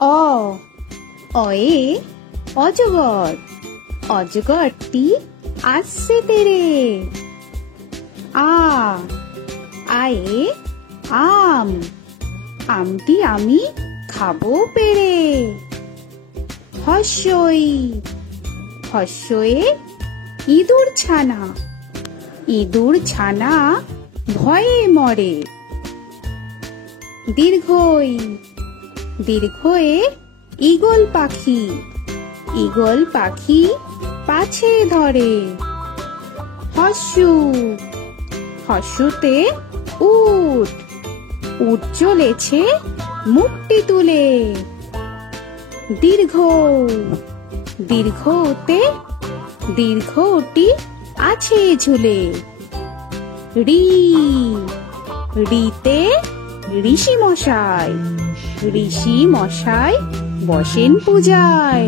অ অয়ে অজগর, অজগরটি আসছে তেরে। আ আয়ে আম, আমটি আমি খাবো পেরে। হস্যই হস্যয়ে ইঁদুর ছানা, ইঁদুর ছানা ভয়ে মরে। দীর্ঘই দীর্ঘয়ে ঈগল পাখি, ঈগল পাখি পাছে ধরে। হস্যু হস্যুতে উট, উট চলেছে মুখটি তুলে। দীর্ঘ দীর্ঘতে দীর্ঘটি আছে ঝুলে। রি রিতে ঋষি মশাই, ঋষি মশাই বসেন পূজায়।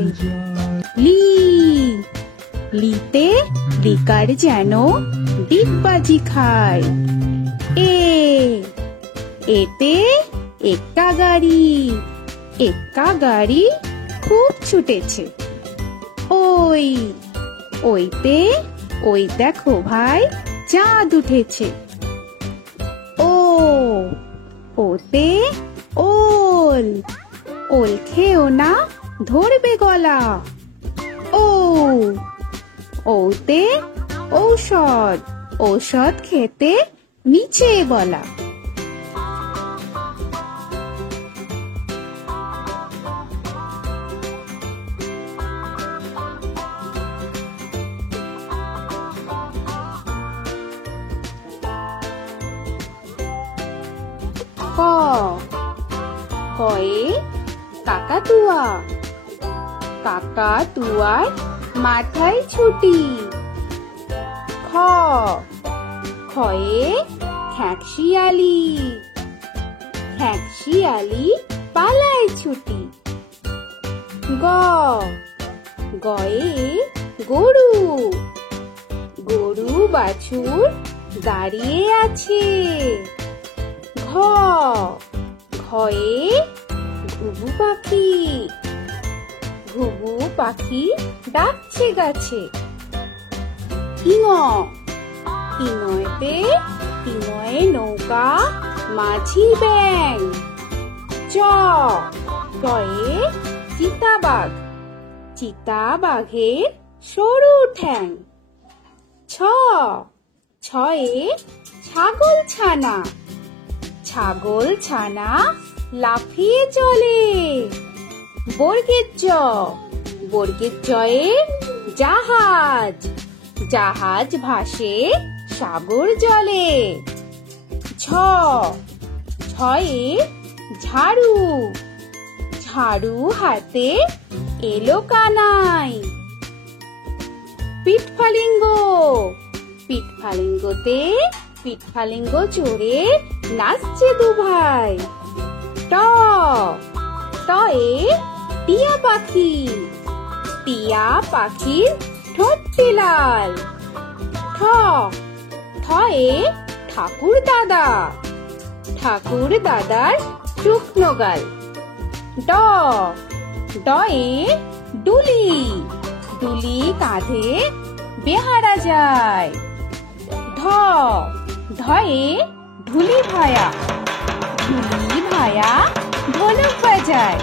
লি লিতে লিকার যেন ডিগবাজি খায়। এ এতে এক্কা গাড়ি, এক্কা গাড়ি খুব ছুটেছে। ওই ওইতে ওই দেখো ভাই চাঁদ উঠেছে। ও ওতে ওল, ওল খেও না ধরবে গলা। ও ওতে ঔষধ, ঔষধ খেতে নিচে বলা। ক কয়ে কাকাতুয়া, কাকাতুয়ার মাথায় ছুটি। খ খয়ে খ্যাঁকশিয়ালি, খ্যাঁকশিয়ালি পালায় ছুটি। গ গয়ে গরু, গরু বাছুর দাঁড়িয়ে আছে। ঘ ঘয়ে ঘুঘু পাখি, ঘুঘু পাখি ডাকছে গাছে। ইঙ ইঙতে ইঙয়ে নৌকা মাঝি ব্যাং। চ চয়ে চিতাবাঘ, চিতাবাঘের সরু ঠ্যাং। ছ ছয়ে ছাগল ছানা, ছাগল ছানা লাফিয়ে চলে। বর্গের জ বর্গের জয়ে জাহাজ, জাহাজ ভাসে সাগর জলে। ঝ ঝয়ে ঝাড়ু, ঝাড়ু হাতে এলো কানাই। পিঠফালিঙ্গ, পিঠফালিঙ্গতে পিঠফালিঙ্গ চড়ে নাচছে দু ভাই। ট টয়ে টিয়া পাখি, টিয়া পাখির ঠোঁটটি লাল। ঠ ঠয়ে ঠাকুর দাদা, ঠাকুর দাদার শুকনো গাল। ড ডয়ে ডুলি, ডুলি কাঁধে বেহারা যায়। ঢ ঢয়ে ঢুলি ভায়া, ঢুলি ভায়া ঢোলক বাজায়।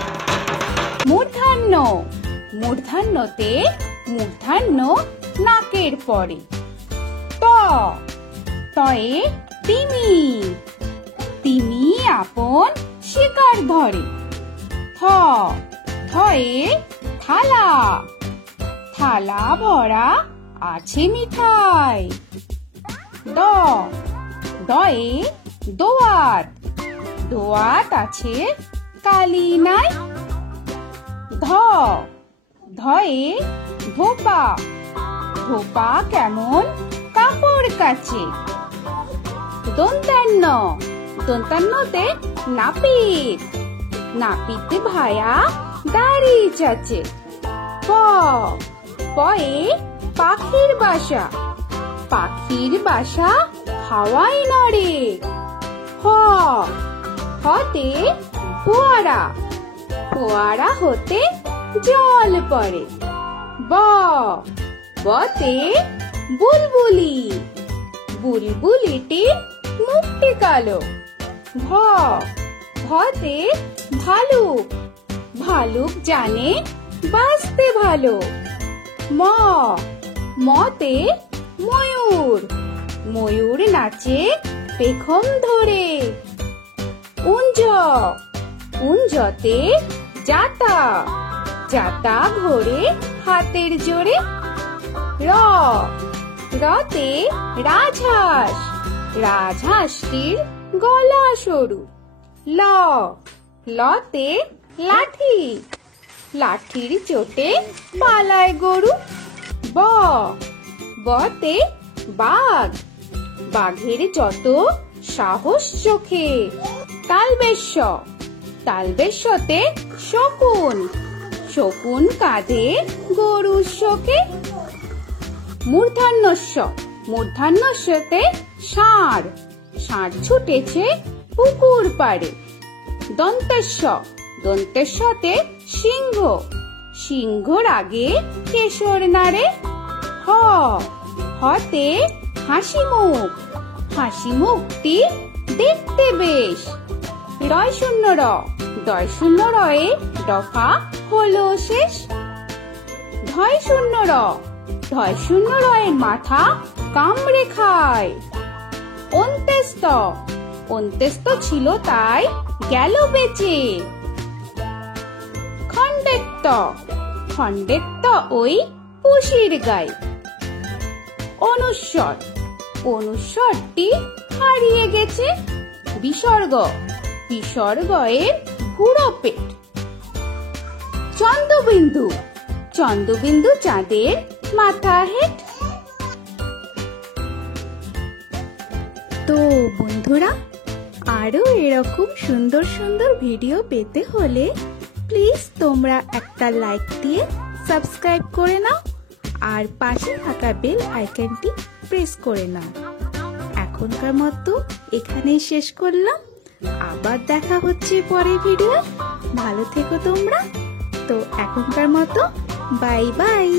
মূর্ধন্য মূর্ধন্যতে মূর্ধন্য নাকের পরে। ত তয়ে তিমি, তিমি আপন শিকার ধরে। থ থয়ে থালা, থালা ভরা আছে মিঠাই। দ দয়ে দোয়াত, দোয়াত আছে কালি নাই। ধ ধয়ে ধোপা, ধোপা কেমন কাপড় কাচে। দন্তান্ন দন্তান্নতে নাপিত, নাপিত ভায়া দাড়ি চাচে। প পয়ে পাখির বাসা, পাখির বাসা হাওয়ায় নড়ে। হ হতে ফোয়ারা, ফোয়ারা হতে জল পড়ে। ব বতে বুলবুলি, বুলবুলিটির মুখটি কালো। ভ ভতে ভালুক, ভালুক জানে বাঁচতে ভালো। ম মতে ময়ূর, ময়ূর নাচে পেখম ধরে। উঞ্জ উঞ্জতে জাতা, জাতা ঘোরে হাতের জোরে। র রতে রাজহাঁস, রাজহাঁসটির গলা সরু। ল লতে লাঠি, লাঠির চোটে পালায় গরু। ব বতে বাঘ, বাঘের যত সাহস চোখে। তালবেশ্য, তালবেশ্যতে শকুন, শকুন কাঁধে গরুর শোকে। মূর্ধন্যস্য, মূর্ধন্যস্যতে ষাঁড়, ষাঁড় ছুটেছে পুকুর পাড়ে। দন্তেশ্ব, দন্তেশ্বতে সিংহ, সিংহর আগে কেশর নাড়ে। হ হতে হাসি মুখ, হাসি মুখটি দেখতে বেশ। রয় শূন্য র, দয় শূন্য রয়ে দফা হলো শেষ। ধয় শূন্য র, ধয় শূন্য রয়ের মাথা কামড়ে খায়। অন্ত্যেস্ত, অন্ত্যেস্ত ছিল তাই গেল বেঁচে। খণ্ডেত্ব, খণ্ডেত্ব ওই পুষির গায়। অনুস্বর, অনুস্বরটি হারিয়ে গেছে। বিসর্গ, বিসর্গ এর পুরো পেট। চন্দ্রবিন্দু, চন্দ্রবিন্দু চাঁদের মাথা হেট। তো বন্ধুরা, আরো এরকম সুন্দর সুন্দর ভিডিও পেতে হলে প্লিজ তোমরা একটা লাইক দিয়ে সাবস্ক্রাইব করে নাও আর পাশে থাকা বেল আইকনটি প্রেস করে নাও। এখনকার মতো এখানেই শেষ করলাম, আবার দেখা হচ্ছে পরের ভিডিও। ভালো থেকো তোমরা। তো এখনকার মতো বাই বাই।